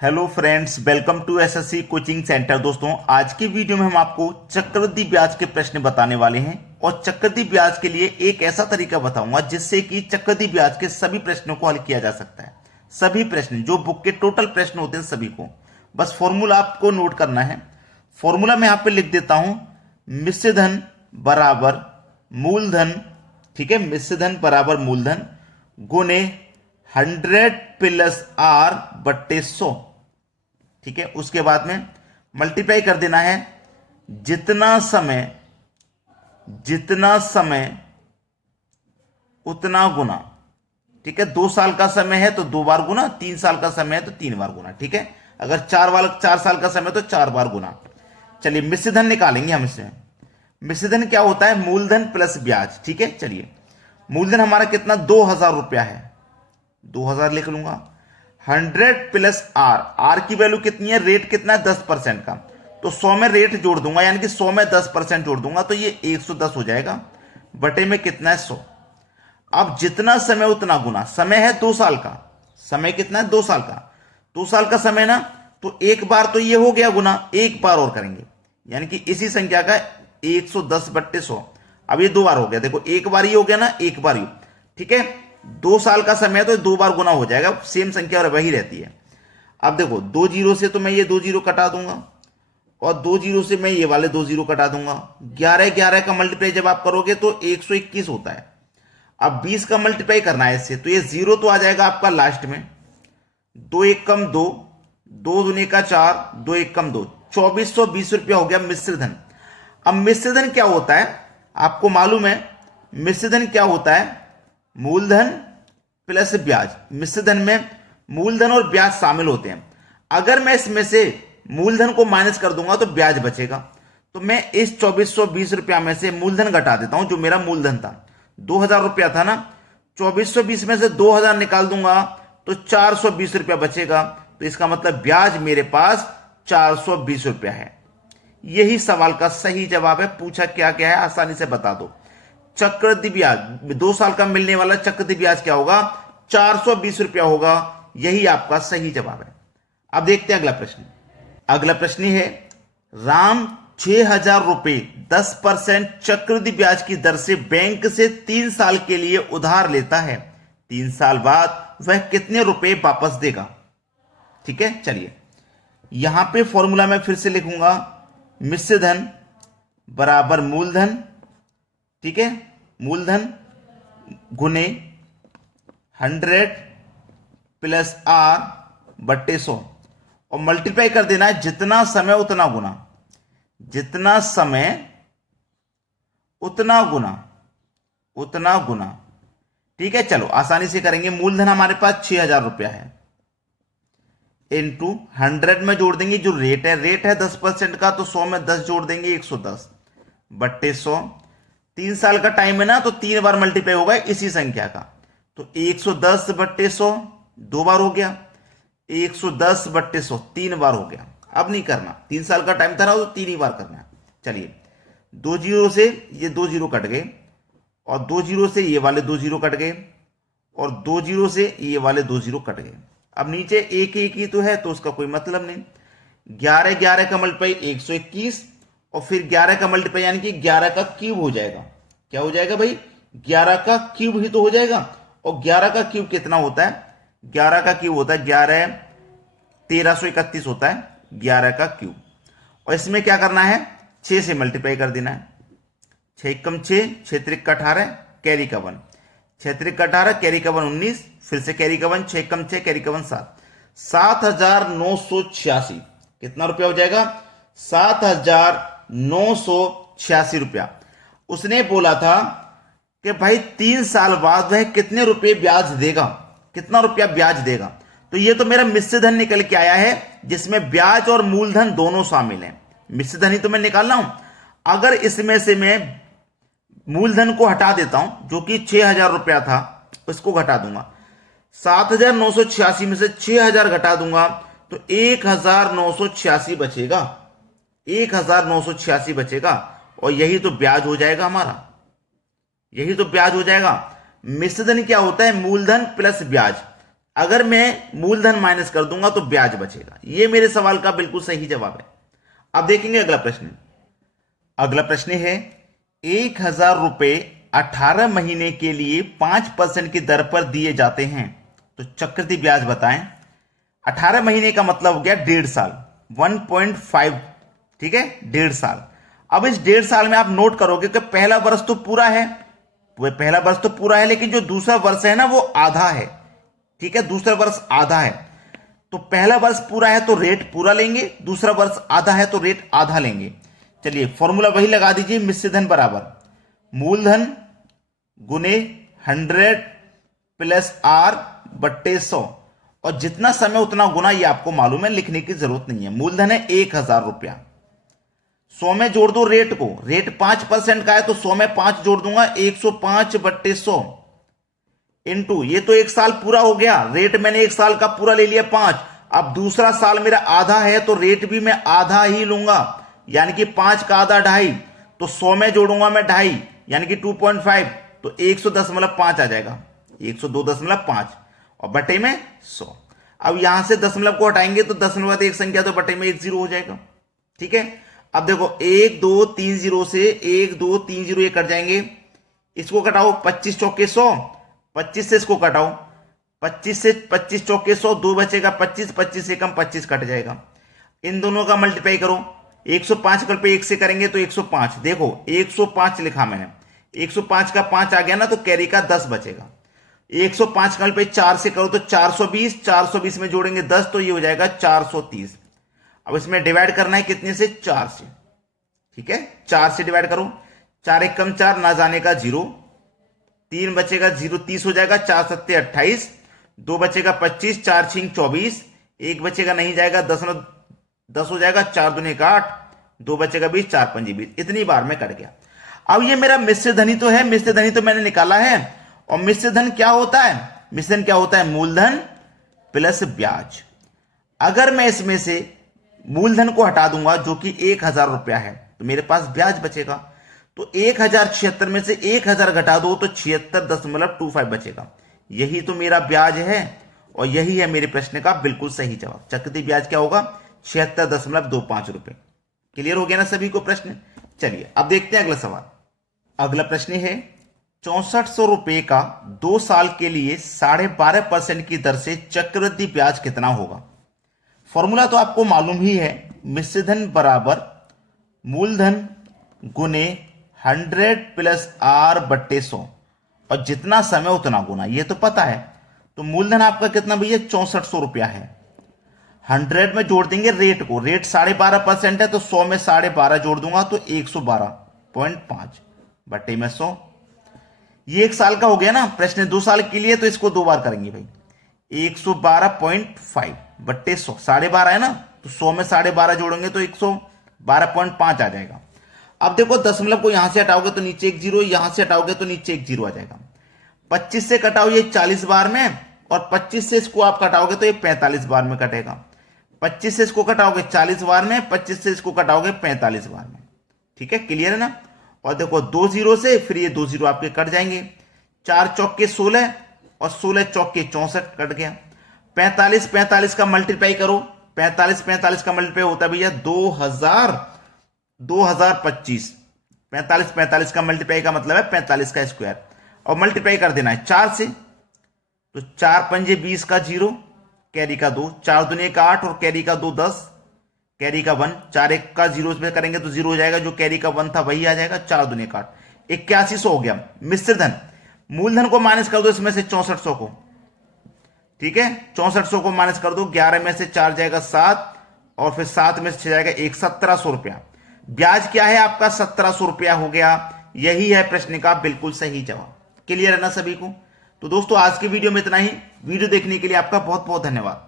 Hello friends, welcome to SSC coaching centre. दोस्तों, आज की वीडियो में हम आपको चक्रवृद्धि ब्याज के प्रश्न बताने वाले हैं और चक्रवृद्धि ब्याज के लिए एक ऐसा तरीका बताऊंगा जिससे कि चक्रवृद्धि ब्याज के सभी प्रश्नों को हल किया जा सकता है। सभी प्रश्न जो बुक के टोटल प्रश्न होते हैं सभी को, बस फॉर्मूला आपको नोट करना है। फॉर्मूला मैं यहां पे लिख देता हूं, मिश्र धन बराबर मूलधन। ठीक है, मिश्र धन बराबर मूलधन गुने 100 प्लस आर बट्टे 100। ठीक है, उसके बाद में मल्टीप्लाई कर देना है जितना समय उतना गुना। ठीक है, 2 साल का समय है तो 2 बार गुना, 3 साल का समय है तो 3 बार गुना। ठीक है, अगर 4 साल का समय तो 4 बार गुना। चलिए मिश्र धन निकालेंगे हम इससे। मिश्र धन क्या होता है? मूलधन प्लस ब्याज। ठीक है, चलिए मूलधन हमारा कितना? 2000 रुपया है, 2000 लिख लूंगा। 100 प्लस आर, आर की वैल्यू कितनी है? रेट कितना है? 10% का, तो 100 में रेट जोड़ दूंगा, यानी कि 100 में 10% जोड़ दूंगा तो ये 110 हो जाएगा। बटे में कितना है? 100। अब जितना समय उतना गुना। समय है 2 साल का, समय कितना है? 2 साल का। 2 साल का समय ना, तो एक बार तो ये हो गया गुना, एक बार और करेंगे, यानी कि इसी संख्या का 110 बट्टे 100। अब ये 2 बार हो गया, देखो एक बार ये हो गया ना, एक बार ही। ठीक है, 2 साल का समय तो 2 बार गुना हो जाएगा, सेम संख्या और वही रहती है। अब देखो 2 जीरो से तो मैं ये 2 जीरो कटा दूंगा और 2 जीरो से मैं ये वाले 2 जीरो कटा दूंगा। 11 का मल्टीप्लाई जब आप करोगे तो 121 होता है। अब 20 का मल्टीप्लाई करना है इससे, तो ये जीरो तो आ जाएगा आपका लास्ट में। 2 एक कम 2, 2 दूने का 4, 2 एक कम 2, 2420 रुपया हो गया मिश्र धन। अब मिश्र धन क्या होता है आपको मालूम है? मिश्र धन क्या होता है? मूलधन प्लस ब्याज। मिश्र धन में मूलधन और ब्याज शामिल होते हैं। अगर मैं इसमें से मूलधन को माइनस कर दूंगा तो ब्याज बचेगा, तो मैं इस 2420 रुपया में से मूलधन घटा देता हूं। जो मेरा मूलधन था 2000 रुपया था ना, 2420 में से 2000 निकाल दूंगा तो 420 रुपया बचेगा। तो इसका मतलब ब्याज मेरे पास 420 रुपया है। यही सवाल का सही जवाब है। पूछा क्या क्या है, आसानी से बता दो। चक्रवृद्धि ब्याज 2 साल का मिलने वाला चक्रवृद्धि ब्याज क्या होगा? 420 रुपया होगा। यही आपका सही जवाब है। अब देखते हैं अगला प्रश्न। अगला प्रश्न है, राम 6000 रुपए 10% चक्रवृद्धि ब्याज की दर से बैंक से 3 साल के लिए उधार लेता है। 3 साल बाद वह कितने रुपए वापस देगा? ठीक है, चलिए यहां पे फॉर्मूला मैं फिर से लिखूंगा, मिश्र धन बराबर मूलधन। ठीक है, मूलधन गुने 100 प्लस आर बट्टे 100 और मल्टीप्लाई कर देना है जितना समय उतना गुना। जितना समय उतना गुना, उतना गुना। ठीक है, चलो आसानी से करेंगे। मूलधन हमारे पास 6000 रुपया है, इनटू 100 में जोड़ देंगे जो रेट है 10% का, तो 100 में 10 जोड़ देंगे 110 बट्टे 100। 3 साल का टाइम है ना, तो 3 बार मल्टीप्लाई होगा इसी संख्या का, तो 110 बट्टे 100 2 बार हो गया, 110 बट्टे 100 3 बार हो गया। अब नहीं करना, 3 साल का टाइम था ना, तो 3 ही बार करना है। चलिए 2 जीरो से ये 2 जीरो कट गए और 2 जीरो से ये वाले 2 जीरो कट गए और 2 जीरो से ये वाले 2 जीरो कट गए। अब नीचे एक एक ही तो है, तो उसका कोई मतलब नहीं। 11 का मल्टीप्लाई 121 और फिर 11 का मल्टीप्लाई यानी कि 11 का क्यूब हो जाएगा। क्या हो जाएगा भाई? 11 का क्यूब ही तो हो जाएगा। और 11 का क्यूब कितना होता है? 11 का क्यूब होता है 1331 होता है 11 का क्यूब। और इसमें क्या करना है? 6 से मल्टीप्लाई कर देना है। 6 कम 6, 6 त्रिक 18, कैरी का 1, 6 त्रिक 18, कैरी का 1 19, फिर से कैरी का 1, 6 कम 6, कैरी का 1 7, 7986। कितना रुपया हो जाएगा? 7986 रुपया। उसने बोला था कि भाई 3 साल बाद वह कितने रुपए ब्याज देगा, कितना रुपया ब्याज देगा। तो ये तो मेरा मिश्र धन निकल के आया है जिसमें ब्याज और मूलधन दोनों शामिल हैं। मिश्र धन ही तो मैं निकालना हूं। अगर इसमें से मैं मूलधन को हटा देता हूं जो कि 6000 रुपया था, उसको घटा दूंगा। 7986 में से 6000 घटा दूंगा तो 1986 बचेगा, 1986 बचेगा। और यही तो ब्याज हो जाएगा हमारा, यही तो ब्याज हो जाएगा। मिश्र धन क्या होता है? मूलधन प्लस ब्याज। अगर मैं मूलधन माइनस कर दूंगा तो ब्याज बचेगा। ये मेरे सवाल का बिल्कुल सही जवाब है। अब देखेंगे अगला प्रश्न। अगला प्रश्न है 1,000 रुपए 18 महीने के लिए 5% की दर पर दिए जाते हैं, तो चक्रवृद्धि ब्याज बताएं। 18 महीने का मतलब हो गया 1.5 साल, 1.5, ठीक है, 1.5 साल। अब इस 1.5 साल में आप नोट करोगे कि पहला वर्ष तो पूरा है, वो पहला वर्ष तो पूरा है, लेकिन जो दूसरा वर्ष है ना वो आधा है, ठीक है, दूसरा वर्ष आधा है। तो पहला वर्ष पूरा है तो रेट पूरा लेंगे, दूसरा वर्ष आधा है तो रेट आधा लेंगे। चलिए फॉर्मूला वही लगा दीजिए, मिश्र धन बराबर मूलधन गुने 100 प्लस R बट्टे 100, और जितना समय उतना गुना, ये आपको मालूम है, लिखने की जरूरत नहीं है। मूलधन है 1,000 रुपया, 100 में जोड़ दो रेट को, रेट 5% का है तो 100 में 5 जोड़ दूंगा, 105 बट्टे 100 इंटू, ये तो 1 साल पूरा हो गया, रेट मैंने 1 साल का पूरा ले लिया 5। अब दूसरा साल मेरा आधा है तो रेट भी मैं आधा ही लूंगा, यानी कि 5 का आधा 2.5, तो 100 में जोड़ूंगा मैं 2.5 यानी कि 2.5, तो 110.5 आ जाएगा, 102.5 और बटे में 100। अब यहां से दशमलव को हटाएंगे तो दशमलव एक संख्या, तो बटे में 1 0 हो जाएगा, ठीक है। अब देखो 1 2 3 0 से 1 2 3 0 ये कट जाएंगे, इसको घटाओ, 25 चौके 100, 25 से इसको घटाओ, 25 से 25 चौके 100, 2 बचेगा 25, 25 से कम 25 कट जाएगा। इन दोनों का मल्टीप्लाई करो, 105 कल पे 1 से करेंगे तो 105, देखो 105 लिखा मैंने, 105 का 5 आ गया ना तो कैरी का 10 बचेगा। 105 कल पे 4 से करो तो 420, 420 में जोड़ेंगे 10 तो ये हो जाएगा 430। अब इसमें डिवाइड करना है कितने से, 4 से, ठीक है, 4 से डिवाइड करो, 4 एक कम 4, ना जाने का 0, 3 बचेगा 0, 30 हो जाएगा, 4 सत्ते 28, 2 बचेगा 25, 4 छिंग 24, 1 बचेगा नहीं जाएगा, 10 हो जाएगा, 4 दूने का 8, 2 बचेगा 20, 4 पंजी 20, इतनी बार में कट गया। अब ये मेरा मिश्र धनी तो है, मिश्र धनी तो मैंने निकाला है, और मिश्र धन क्या होता है, मिश्र धन क्या होता है, मूलधन प्लस ब्याज। अगर मैं इसमें से मूलधन को हटा दूंगा जो कि 1,000 रुपया है, तो मेरे पास ब्याज बचेगा, तो 1076 में से 1000 घटा दो तो 76.25 बचेगा। यही तो मेरा ब्याज है और यही है मेरे प्रश्न का बिल्कुल सही जवाब। चक्रवृद्धि ब्याज क्या होगा, 76.25 रुपए। क्लियर हो गया ना सभी को प्रश्न। चलिए अब देखते हैं अगला सवाल। अगला प्रश्न है 6400 रुपए का 2 साल के लिए 12.5% की दर से चक्रवृद्धि ब्याज कितना होगा। फॉर्मूला तो आपको मालूम ही है, मिश्र धन बराबर मूलधन गुने 100 प्लस R बट्टे 100, और जितना समय उतना गुना, ये तो पता है। तो मूलधन आपका कितना भैया, 6400 रुपया है। 100 में जोड़ देंगे रेट को, रेट 12.5% है तो 100 में 12.5 जोड़ दूंगा तो 112.5 बट्टे में 100। ये 1 साल का हो गया ना, प्रश्न 2 साल के लिए तो इसको 2 बार करेंगे भाई, 112.5 बट्टे 100, 12.5 है ना, तो 100 में 12.5 जोड़ेंगे तो 112.5 आ जाएगा। अब देखो दशमलव को यहां से हटाओगे तो नीचे 1 0, यहां से हटाओगे तो नीचे 1 0 आ जाएगा। 25 से कटाओ ये 40 बार में, और 25 से इसको आप कटाओगे तो ये 45 बार में कटेगा। 25 से इसको कटाओगे 40 बार में, 25 से इसको कटाओगे 45 बार में, ठीक है, क्लियर है ना। और देखो 2 0 से फिर ये 2 0 आपके कट जाएंगे, 4 चौके 16 और 16 चौके 64 कट गया। 45 का मल्टीप्लाई करो, 45 का मल्टीप्लाई होता है भैया 2025। 45 का मल्टीप्लाई का मतलब है 45 का स्क्वायर, और मल्टीप्लाई कर देना है 4 से, तो 4 पंजे 20 का 0, कैरी का 2, 4 दूने का 8 और कैरी का 2 10, कैरी का 1, 4 1 का 0 पे करेंगे तो 0 हो जाएगा, जो कैरी का 1 था वही आ जाएगा, 4 दूने का 8, 8100 हो गया। मिश्र धन, मूलधन को माइनस कर दो इसमें से 6400 को, ठीक है, 6400 को माइनस कर दो, 11 में से 4 जाएगा 7, और फिर 7 में से जाएगा 1, 1700 रुपया। ब्याज क्या है आपका, 1700 रुपया हो गया। यही है प्रश्न का बिल्कुल सही जवाब। क्लियर है ना सभी को। तो दोस्तों आज की वीडियो में इतना ही। वीडियो देखने के लिए आपका बहुत बहुत धन्यवाद।